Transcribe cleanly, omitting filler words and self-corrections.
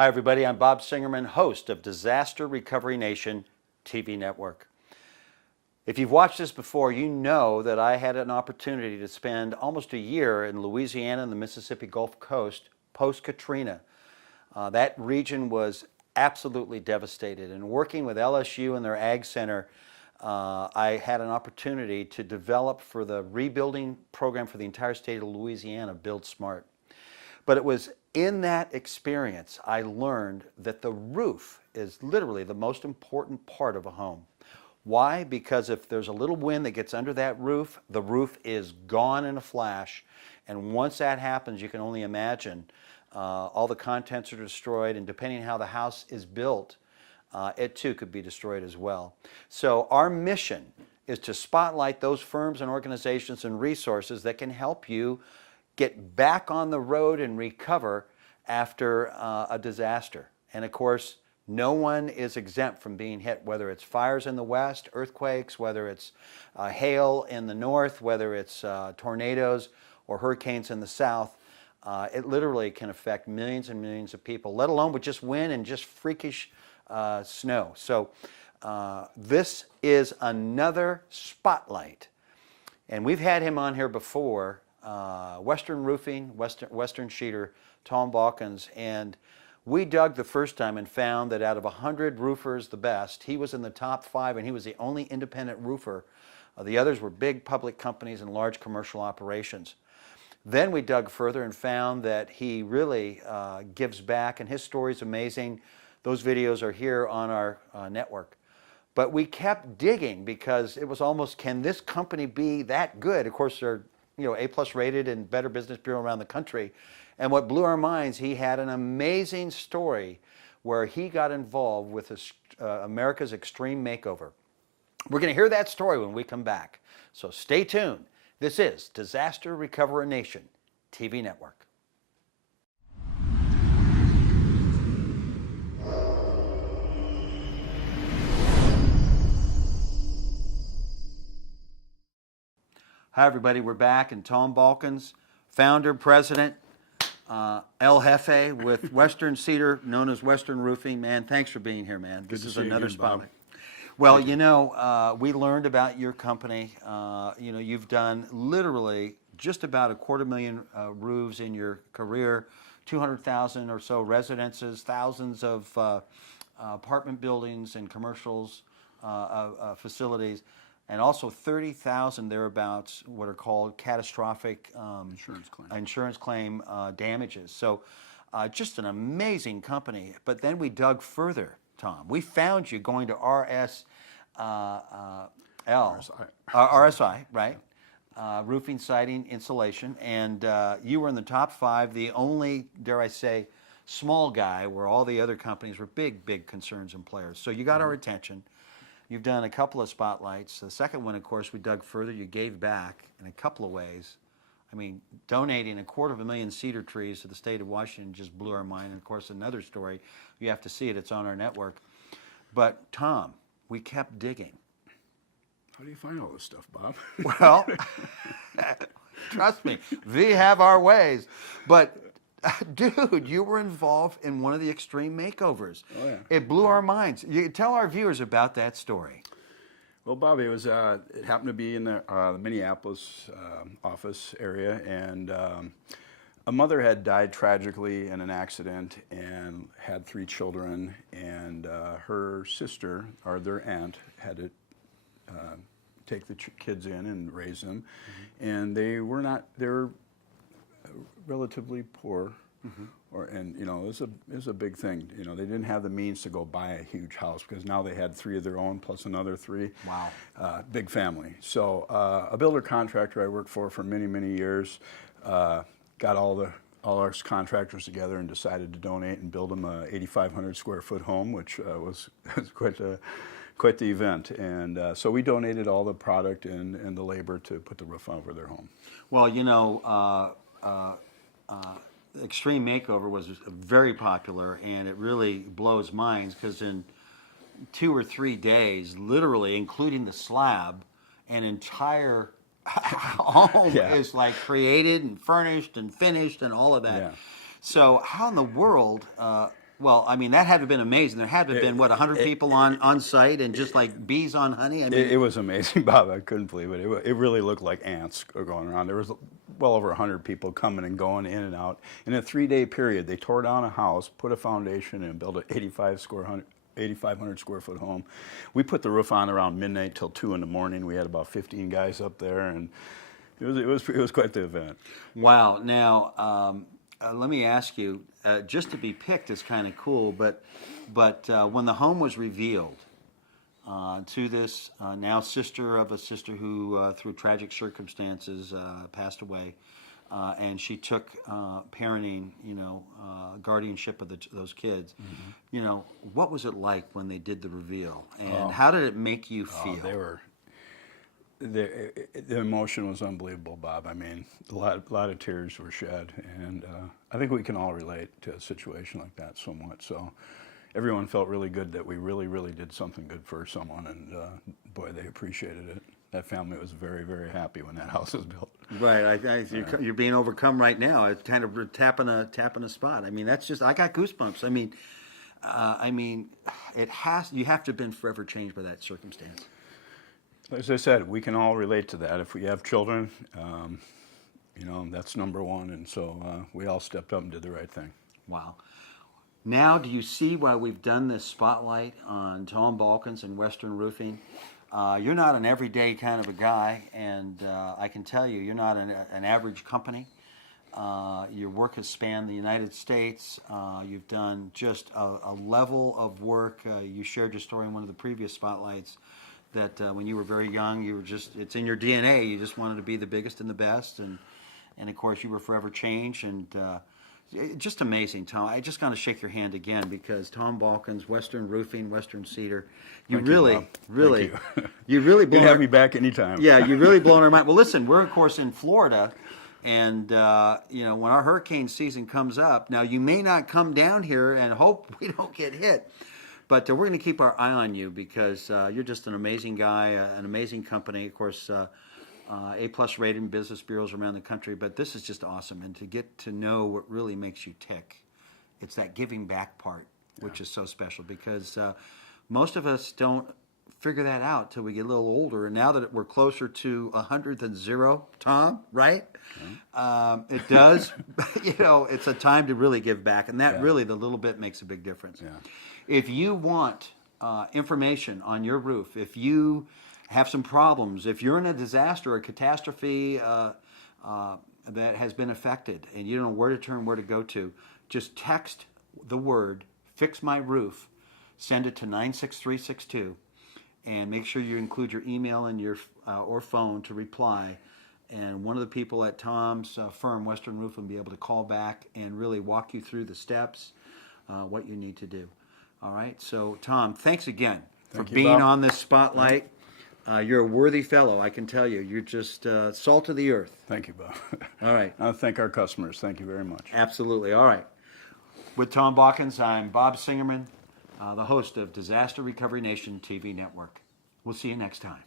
Hi, everybody. I'm Bob Singerman, host of Disaster Recovery Nation TV network. If you've watched this before, you know that I had an opportunity to spend almost a year in Louisiana and the Mississippi Gulf Coast post-Katrina. That region was absolutely devastated. And working with LSU and their Ag Center, I had an opportunity to develop for the rebuilding program for the entire state of Louisiana, Build Smart. But it was in that experience I learned that the roof is literally the most important part of a home. Why? Because if there's a little wind that gets under that roof, the roof is gone in a flash. And once that happens, you can only imagine all the contents are destroyed, and depending on how the house is built, it too could be destroyed as well. So our mission is to spotlight those firms and organizations and resources that can help you get back on the road and recover after a disaster. And of course, no one is exempt from being hit, whether it's fires in the west, earthquakes, whether it's hail in the north, whether it's tornadoes or hurricanes in the south. It literally can affect millions and millions of people, let alone with just wind and just freakish snow. So this is another spotlight. And we've had him on here before, Western Roofing, Western Sheeter, Tom Balkans, and we dug the first time and found that out of 100 roofers, the best, he was in the top 5, and he was the only independent roofer. The others were big public companies and large commercial operations. Then we dug further and found that he really gives back, and his story is amazing. Those videos are here on our network. But we kept digging because it was almost, can this company be that good? Of course, they're A+ rated and Better Business Bureau around the country. And what blew our minds, he had an amazing story where he got involved with America's Extreme Makeover. We're going to hear that story when we come back. So stay tuned. This is Disaster Recovery Nation TV network. Hi, everybody. We're back, and Tom Balkans, founder, president, El Jefe with Western Cedar, known as Western Roofing. Man, thanks for being here, man. This is another spotlight. Well, we learned about your company. You've done literally just about 250,000 roofs in your career, 200,000 or so residences, thousands of apartment buildings and commercials, facilities, and also 30,000 thereabouts what are called catastrophic insurance claim damages. So just an amazing company. But then we dug further, Tom. We found you going to RSI, right? Roofing, siding, insulation. And you were in the top 5, the only, dare I say, small guy where all the other companies were big, big concerns and players. So you got our attention. You've done a couple of spotlights. The second one, of course, we dug further. You gave back in a couple of ways. I mean, donating 250,000 cedar trees to the state of Washington just blew our mind. And of course, another story, you have to see it, it's on our network. But Tom, we kept digging. How do you find all this stuff, Bob? Well, trust me, we have our ways. But dude, you were involved in one of the extreme makeovers. Oh, yeah. It blew our minds. You tell our viewers about that story. Well, Bob, it happened to be in the Minneapolis office area, and a mother had died tragically in an accident and had 3 children, and her sister, or their aunt, had to take the kids in and raise them, and they were relatively poor, and it was a big thing. They didn't have the means to go buy a huge house because now they had 3 of their own plus another 3. Wow. Big family. So a builder contractor I worked for many, many years got all our contractors together and decided to donate and build them a 8,500 square foot home, which was quite the event. And so we donated all the product and the labor to put the roof over their home. Well, Extreme Makeover was very popular, and it really blows minds because in 2 or 3 days, literally, including the slab, an entire home is like created and furnished and finished and all of that. Yeah. So how in the world Well, I mean, that had to have been amazing. There had to have been, what, 100 people on site and just like bees on honey? I mean, It was amazing, Bob. I couldn't believe it. It really looked like ants going around. There was well over 100 people coming and going in and out. In a 3-day period, they tore down a house, put a foundation, and built an 8,500 square foot home. We put the roof on around midnight till 2 in the morning. We had about 15 guys up there, and it was quite the event. wow. Now, let me ask you, just to be picked is kind of cool, but when the home was revealed to this now sister of a sister who, through tragic circumstances, passed away, and she took parenting, guardianship of those kids. What was it like when they did the reveal, and how did it make you feel? The emotion was unbelievable, Bob. I mean, a lot of tears were shed, and I think we can all relate to a situation like that somewhat. So everyone felt really good that we really, really did something good for someone, and boy, they appreciated it. That family was very, very happy when that house was built. Right, you're being overcome right now. It's kind of tapping a spot. I mean, that's just, I got goosebumps. I mean, you have to have been forever changed by that circumstance. As I said, we can all relate to that. If we have children, that's number one. And so we all stepped up and did the right thing. Wow. Now, do you see why we've done this spotlight on Tom Balkans and Western Roofing? You're not an everyday kind of a guy, and I can tell you, you're not an average company. Your work has spanned the United States. You've done just a level of work. You shared your story in one of the previous spotlights, that when you were very young, you were it's in your DNA. You just wanted to be the biggest and the best. And of course, you were forever changed. And just amazing, Tom. I just got to shake your hand again, because Tom Balkans, Western Roofing, Western Cedar, you really You have me back anytime. Yeah, you really blown our mind. Well, listen, we're, of course, in Florida. And, when our hurricane season comes up, now you may not come down here and hope we don't get hit. But we're going to keep our eye on you, because you're just an amazing guy, an amazing company. Of course, A+ rated business bureaus around the country. But this is just awesome. And to get to know what really makes you tick, it's that giving back part, which is so special, because most of us don't figure that out till we get a little older. And now that we're closer to 100 than 0, Tom, right? Mm-hmm. It does. It's a time to really give back. And that really, the little bit makes a big difference. Yeah. If you want information on your roof, if you have some problems, if you're in a disaster or a catastrophe that has been affected and you don't know where to turn, where to go to, just text the word "Fix My Roof," send it to 96362, and make sure you include your email and your or phone to reply. And one of the people at Tom's firm, Western Roof, will be able to call back and really walk you through the steps, what you need to do. All right. So, Tom, thanks again for being on this spotlight. You're a worthy fellow, I can tell you. You're just salt of the earth. Thank you, Bob. All right. I thank our customers. Thank you very much. Absolutely. All right. With Tom Balkans, I'm Bob Singerman, the host of Disaster Recovery Nation TV Network. We'll see you next time.